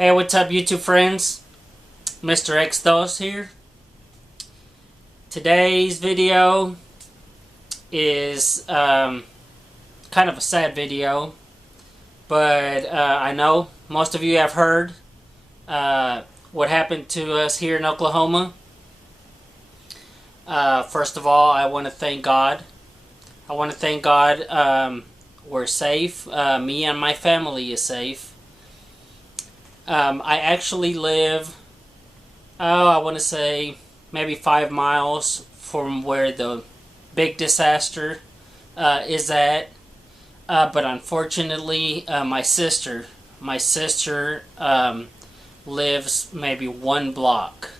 Hey, what's up YouTube friends? Mr. X2 here. Today's video is kind of a sad video, but I know most of you have heard what happened to us here in Oklahoma. First of all, I want to thank God. We're safe. Me and my family is safe. I actually live, I want to say maybe 5 miles from where the big disaster is at. But unfortunately, my sister lives maybe 1 block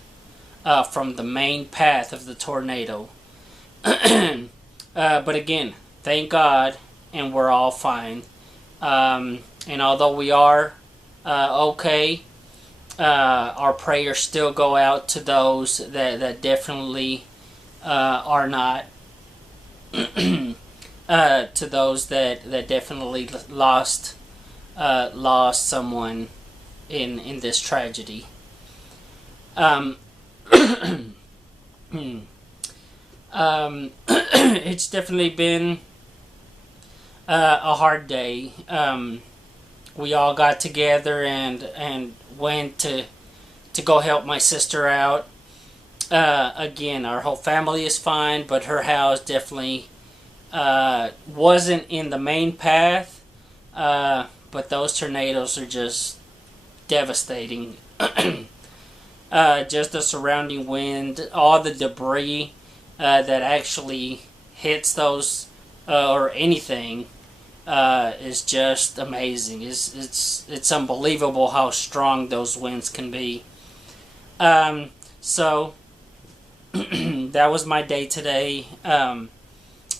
from the main path of the tornado. But again, thank God, and we're all fine. And although we are okay, our prayers still go out to those that definitely are not. To those that definitely lost someone in this tragedy. It's definitely been a hard day. We all got together and went to go help my sister out. Again, our whole family is fine, but her house definitely wasn't in the main path. But those tornadoes are just devastating. Just the surrounding wind, all the debris that actually hits those or anything. Is just amazing. It's unbelievable how strong those winds can be. So that was my day today.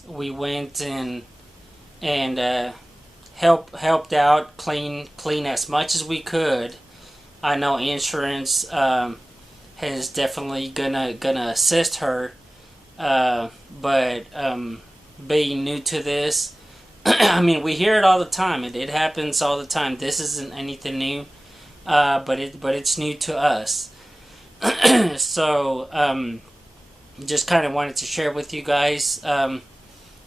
We went and helped out, clean as much as we could. I know insurance is definitely gonna assist her, but being new to this. I mean, we hear it all the time. It happens all the time. This isn't anything new, but it's new to us. So, just kind of wanted to share with you guys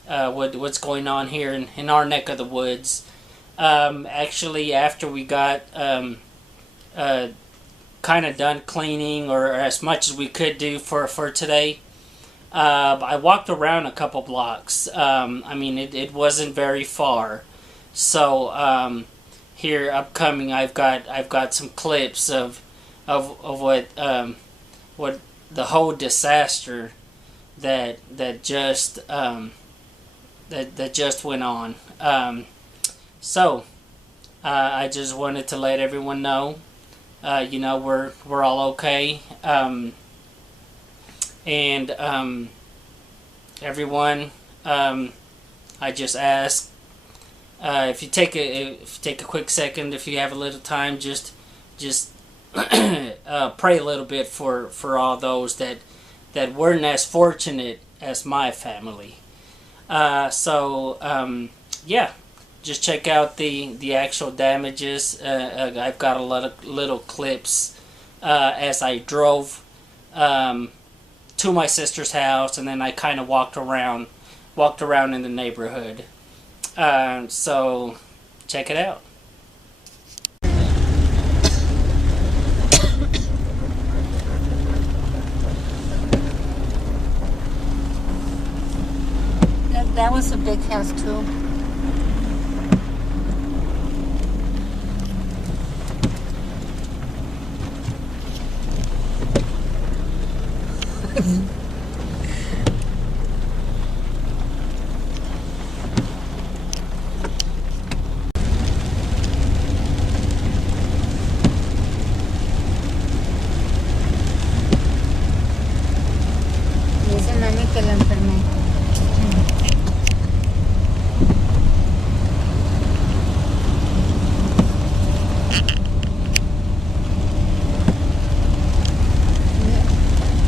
what's going on here in our neck of the woods. Actually, after we got kind of done cleaning, or as much as we could do for today. I walked around a couple blocks. I mean, it wasn't very far. So here upcoming, I've got some clips of what the whole disaster that just went on. So I just wanted to let everyone know, we're all okay. And everyone, I just ask if you take a quick second, if you have a little time, just pray a little bit for all those that weren't as fortunate as my family. Yeah, just check out the actual damages. I've got a lot of little clips as I drove to my sister's house, and then I kind of walked around in the neighborhood. So check it out. That was a big house too. Dice mami que la enfermé.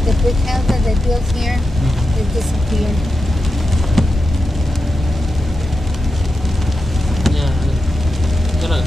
The big house that they built here, it disappeared. Yeah, gonna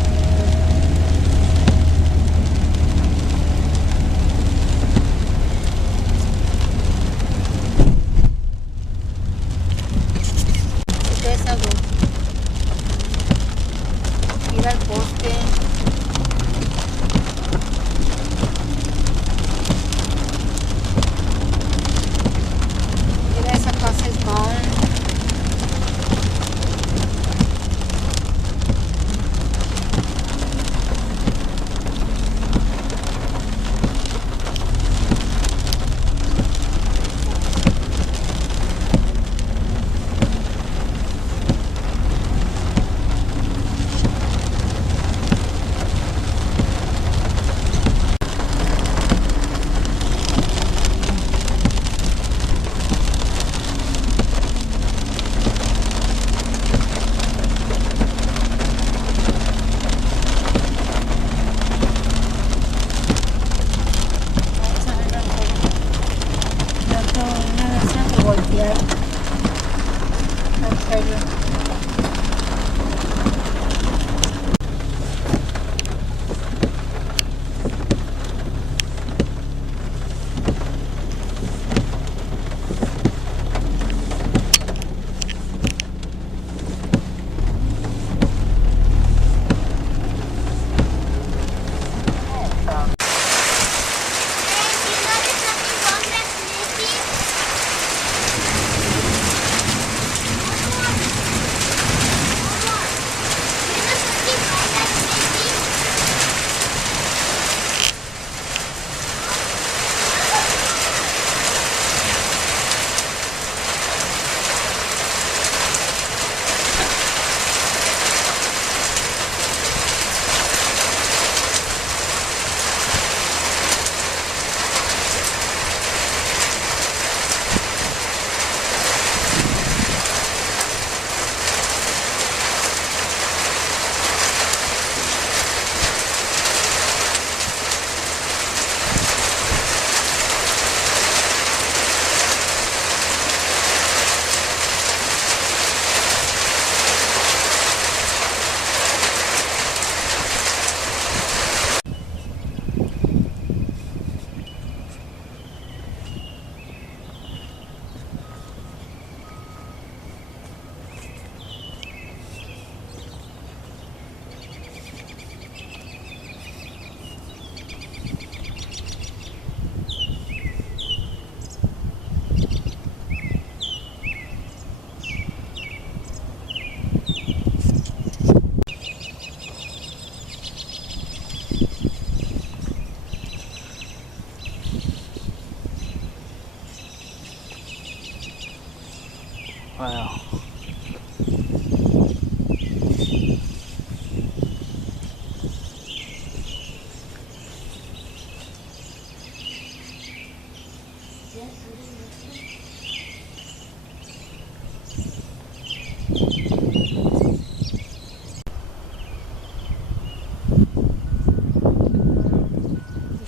Wow.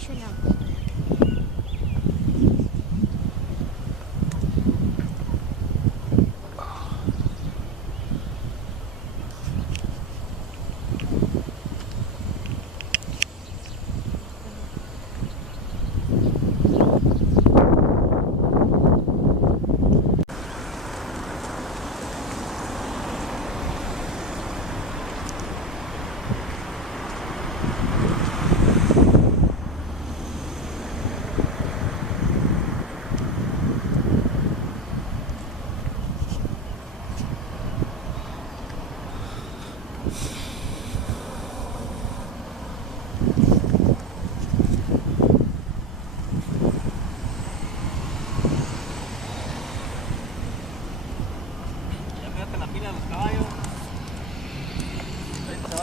Isa lang.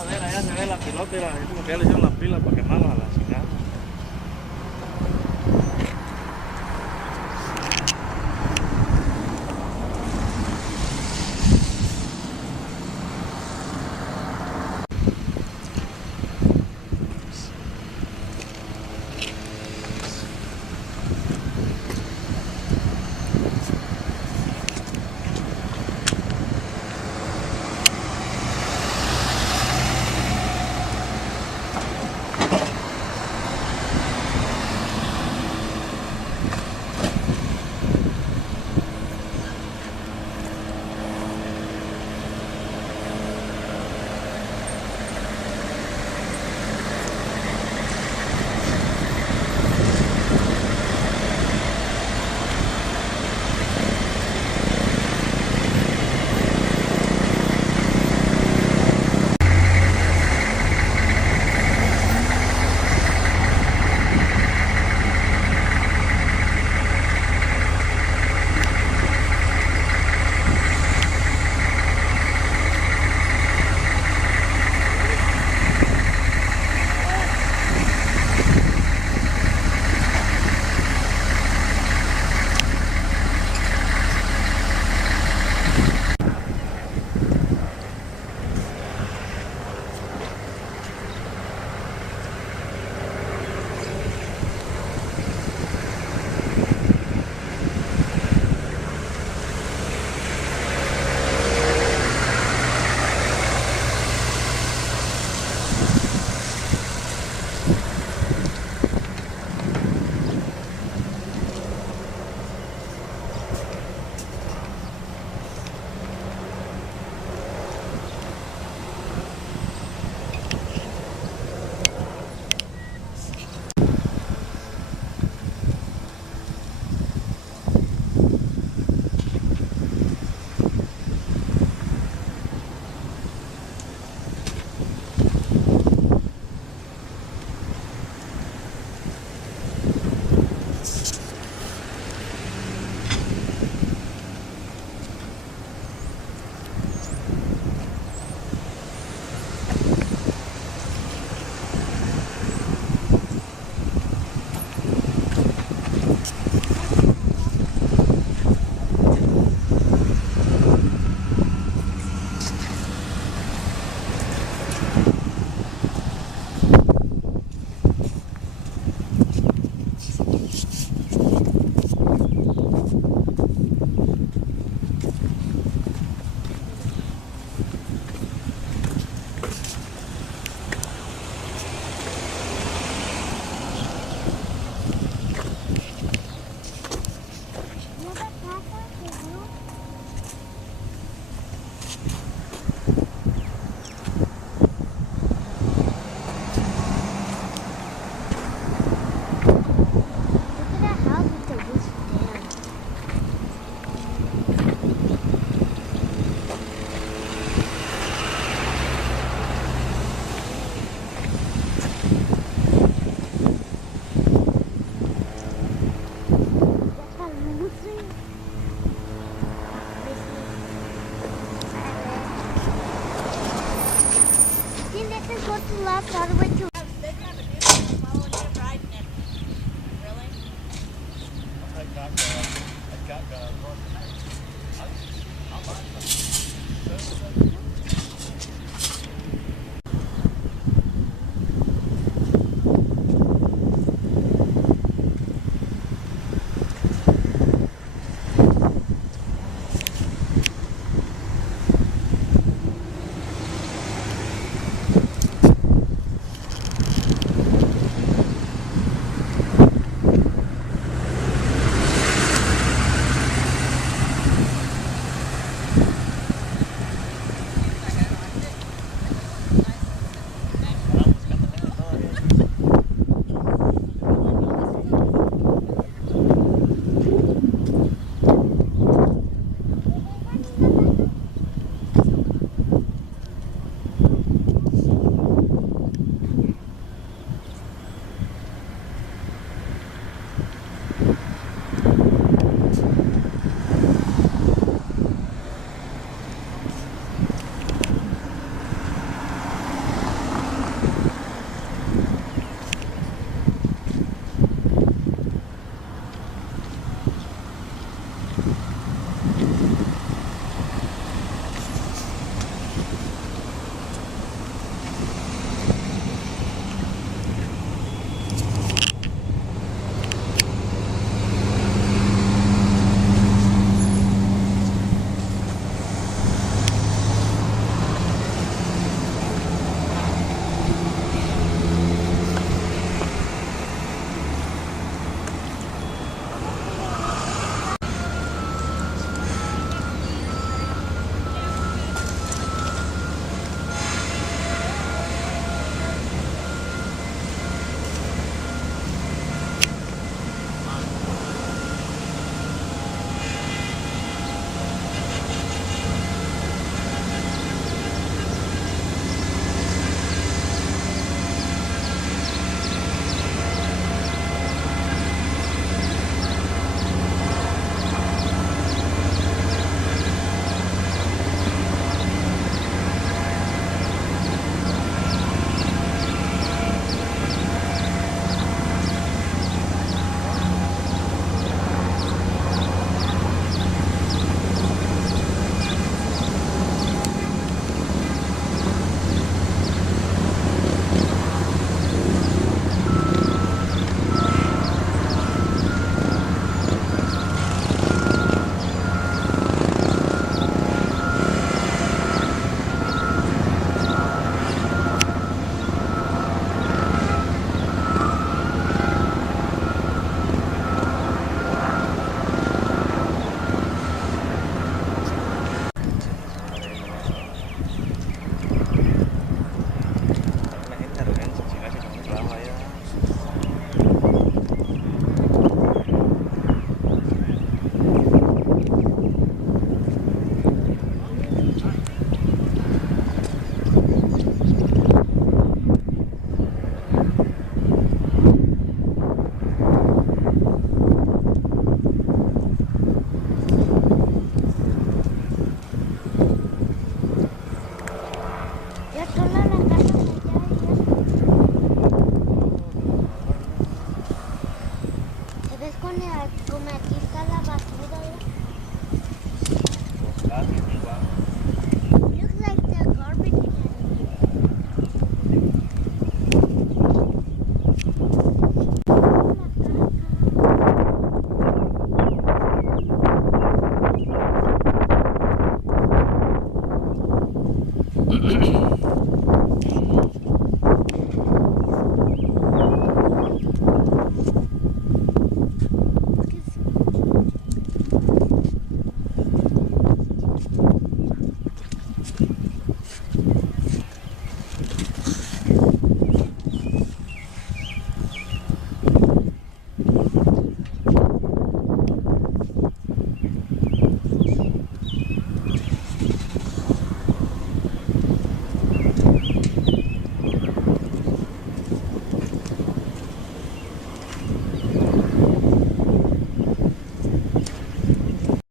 Allá se ve la pilota y como que ya le hicieron las pilas para quemarlas a las